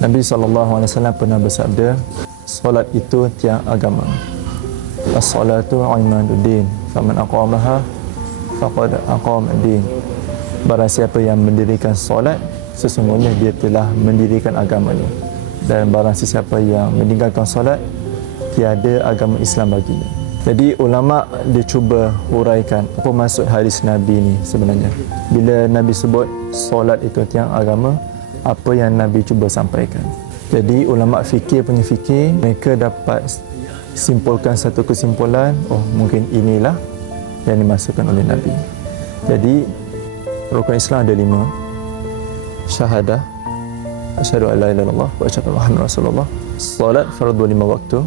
Nabi SAW pernah bersabda, solat itu tiang agama. As-salatu imaduddin, faman aqamaha faqad aqama ad-din. Barang siapa yang mendirikan solat, sesungguhnya dia telah mendirikan agamanya. Dan barang siapa yang meninggalkan solat, tiada agama Islam baginya. Jadi ulama dia cuba huraikan apa maksud hadis Nabi ni sebenarnya. Bila Nabi sebut solat itu tiang agama, apa yang Nabi cuba sampaikan. Jadi ulama fikir punya fikir, mereka dapat simpulkan satu kesimpulan, oh mungkin inilah yang dimaksudkan oleh Nabi. Jadi rukun Islam ada 5. Syahadah, asyhadu an la ilaha illallah wa asyhadu anna Muhammadar Rasulullah. Salat fardu 5 waktu.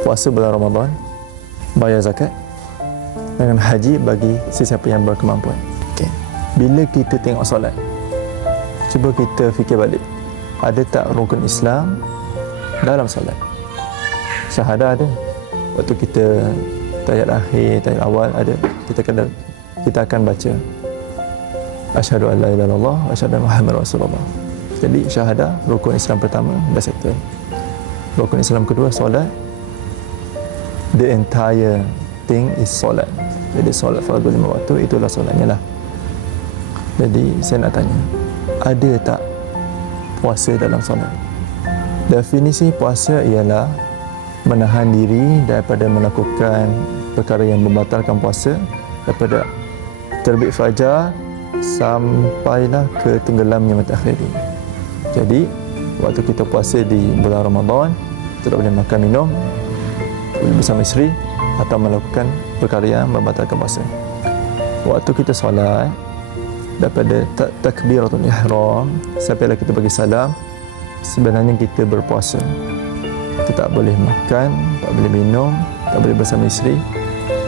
Puasa bulan Ramadan, bayar zakat, dengan haji bagi sesiapa yang berkemampuan. Okay. Bila kita tengok solat, cuba kita fikir balik, ada tak rukun Islam dalam solat? Syahadah ada. Waktu kita tahiyat akhir, tahiyat awal ada. Kita akan baca asyhadu an la ilaha illallah wa asyhadu anna Muhammadar Rasulullah. Jadi syahadah rukun Islam pertama dah settle. Rukun Islam kedua solat. The entire thing is solat. Jadi solat fardu 5 waktu itulah solatnya lah. Jadi saya nak tanya, ada tak puasa dalam solat? Definisi puasa ialah menahan diri daripada melakukan perkara yang membatalkan puasa daripada terbit fajar sampailah ke tenggelamnya matahari. Jadi waktu kita puasa di bulan Ramadan, kita tak boleh makan minum, boleh bersama isteri atau melakukan perkara yang membatalkan puasa. Waktu kita solat, daripada takbiratul ihram sampailah kita bagi salam, sebenarnya kita berpuasa. Kita tak boleh makan, tak boleh minum, tak boleh bersama isteri,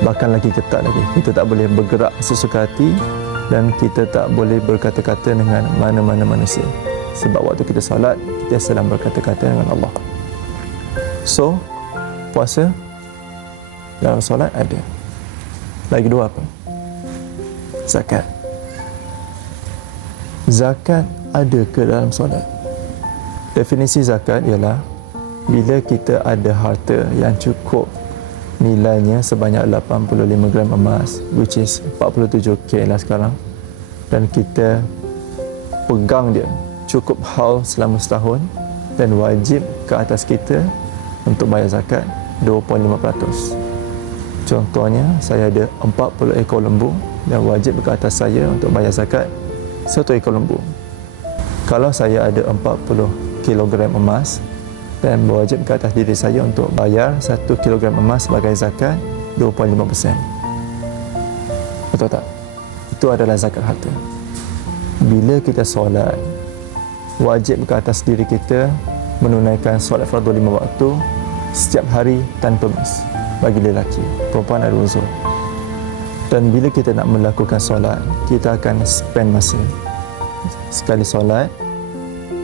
bahkan lagi ketat lagi, kita tak boleh bergerak sesuka hati dan kita tak boleh berkata-kata dengan mana-mana manusia. Sebab waktu kita salat, kita sedang berkata-kata dengan Allah. So, puasa dalam solat ada. Lagi dua apa? Zakat. Zakat ada ke dalam solat? Definisi zakat ialah bila kita ada harta yang cukup nilainya sebanyak 85 gram emas, which is 47k lah sekarang, dan kita pegang dia cukup haul selama setahun, dan wajib ke atas kita untuk bayar zakat 2.5%. Contohnya, saya ada 40 ekor lembu dan wajib ke atas saya untuk bayar zakat 1 ekor lembu. Kalau saya ada 40 kilogram emas dan berwajib ke atas diri saya untuk bayar 1 kilogram emas sebagai zakat 2.5%. Betul tak? Itu adalah zakat harta. Bila kita solat, wajib ke atas diri kita menunaikan solat fardu 5 waktu setiap hari tanpa miss. Bagi lelaki, perempuan ada uzur. Dan bila kita nak melakukan solat, kita akan spend masa. Sekali solat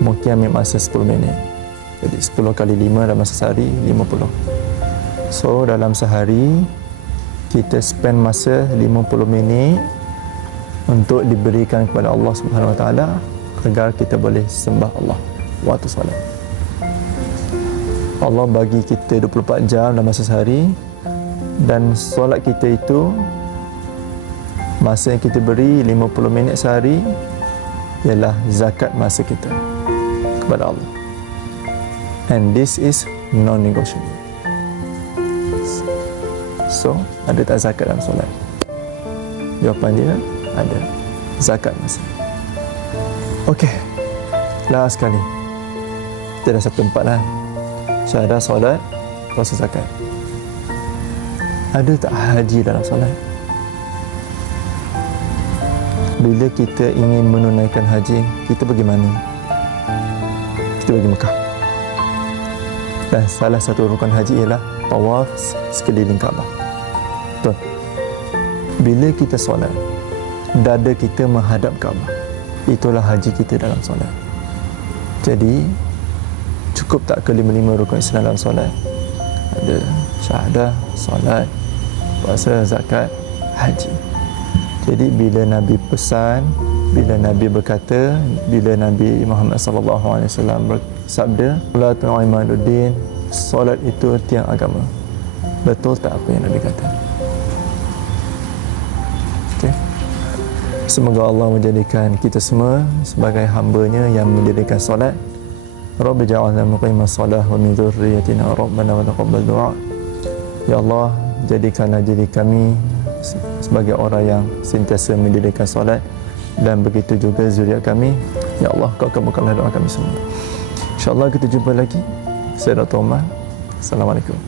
mungkin ambil masa 10 minit. Jadi 10 kali 5 dalam masa sehari 50. So dalam sehari kita spend masa 50 minit untuk diberikan kepada Allah Subhanahu Wa Taala agar kita boleh sembah Allah waktu solat. Allah bagi kita 24 jam dalam masa sehari, dan solat kita itu masa yang kita beri 50 minit sehari ialah zakat masa kita kepada Allah. And this is non-negotiable. So, ada tak zakat dalam solat? Jawapan dia, ada. Zakat masa. Okey. Last sekali. Kita dah 1/4 lah. Syahadah, solat, puasa, zakat. Ada tak haji dalam solat? Bila kita ingin menunaikan haji, kita pergi mana? Kita pergi Mekah. Dan salah satu rukun haji ialah tawaf sekeliling Kaabah. Betul. Bila kita solat, dada kita menghadap Kaabah. Itulah haji kita dalam solat. Jadi, cukup tak ke 5 rukun Islam dalam solat? Ada syahadah, solat, puasa, zakat, haji. Jadi bila Nabi pesan bila Nabi berkata, bila Nabi Muhammad sallallahu alaihi wasallam bersabda, "Salatul imaduddin," solat itu tiang agama. Betul tak apa yang Nabi kata? Okey. Semoga Allah menjadikan kita semua sebagai hamba-Nya yang mendirikan solat. Rabbi ja'alna muqimas salah wa min dzurriyyatina rabbana wa taqabbal du'a. Ya Allah, jadikanlah diri kami sebagai orang yang sentiasa mendirikan solat, dan begitu juga zuriat kami. Ya Allah, Kau kabulkanlah doa kami semua. InsyaAllah kita jumpa lagi. Saya Dr. Omar. Assalamualaikum.